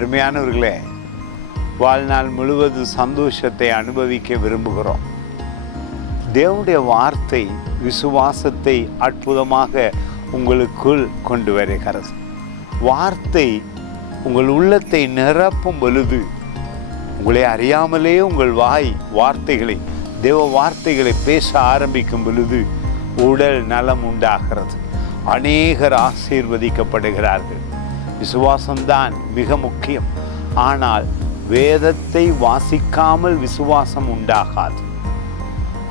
அருமையானவர்களே, வாழ்நாள் முழுவதும் சந்தோஷத்தை அனுபவிக்க விரும்புகிறோம். தேவனுடைய வார்த்தை விசுவாசத்தை அற்புதமாக உங்களுக்குள் கொண்டு வருகிறது. வார்த்தை உங்கள் உள்ளத்தை நிரப்பும் பொழுது, உங்களை அறியாமலே உங்கள் வாய் வார்த்தைகளை, தேவ வார்த்தைகளை பேச ஆரம்பிக்கும் பொழுது உடல் நலம் உண்டாகிறது. அநேகர் ஆசீர்வதிக்கப்படுகிறார்கள். விசுவாசம்தான் மிக முக்கியம். ஆனால் வேதத்தை வாசிக்காமல் விசுவாசம் உண்டாகாது.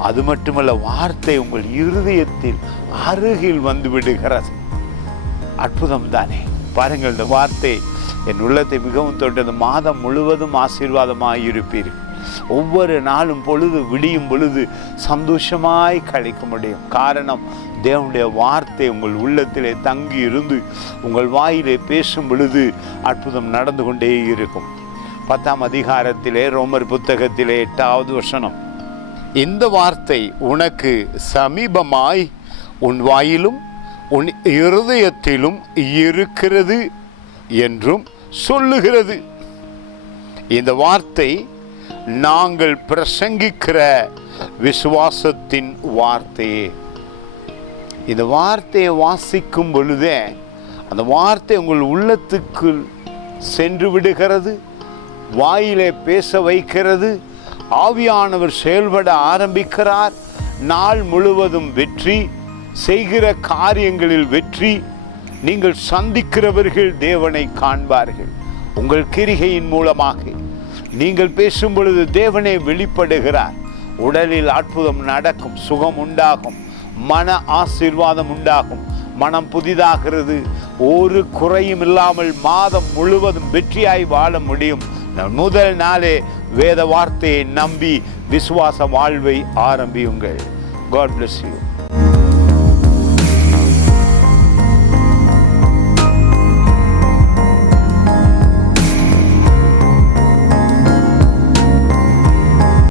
அது மட்டுமல்ல, வார்த்தை உங்கள் இருதயத்தில் அருகில் வந்து விடுகிறது. அற்புதம் தானே? பாருங்கள், இந்த வார்த்தை என் உள்ளத்தை மிகவும் தொட்டது. மாதம் முழுவதும் ஆசீர்வாதமாய் இருப்பீர்கள். ஒவ்வொரு நாளும் பொழுது விடியும் பொழுது சந்தோஷமாய் கழிக்க முடியும். காரணம், தேவனுடைய வார்த்தை உங்கள் உள்ளத்திலே தங்கி இருந்து உங்கள் வாயிலே பேசும் பொழுது அற்புதம் நடந்து கொண்டே இருக்கும். 10ஆம் அதிகாரத்திலே ரோமர் புத்தகத்திலே 8வது வசனம், இந்த வார்த்தை உனக்கு சமீபமாய் உன் வாயிலும் உன் இருதயத்திலும் இருக்கிறது என்றும் சொல்லுகிறது. இந்த வார்த்தை நாங்கள் பிரசங்கிக்கிற விசுவாசத்தின் வார்த்தையே. இந்த வார்த்தையை வாசிக்கும் பொழுதே அந்த வார்த்தை உங்கள் உள்ளத்துக்குள் சென்று விடுகிறது, வாயிலே பேச வைக்கிறது. ஆவியானவர் செயல்பட ஆரம்பிக்கிறார். நாள் முழுவதும் வெற்றி, செய்கிற காரியங்களில் வெற்றி. நீங்கள் சந்திக்கிறவர்கள் தேவனை காண்பார்கள். உங்கள் கிரிகையின் மூலமாக நீங்கள் பேசும் பொழுது தேவனே வெளிப்படுகிறார். உடலில் அற்புதம் நடக்கும், சுகம் உண்டாகும், மன ஆசீர்வாதம் உண்டாகும், மனம் புதிதாகிறது. ஒரு குறையும் இல்லாமல் மாதம் முழுவதும் வெற்றியாய் வாழ முடியும். முதல் நாளே வேத வார்த்தையை நம்பி விசுவாச வாழ்வை ஆரம்பியுங்கள். God bless you.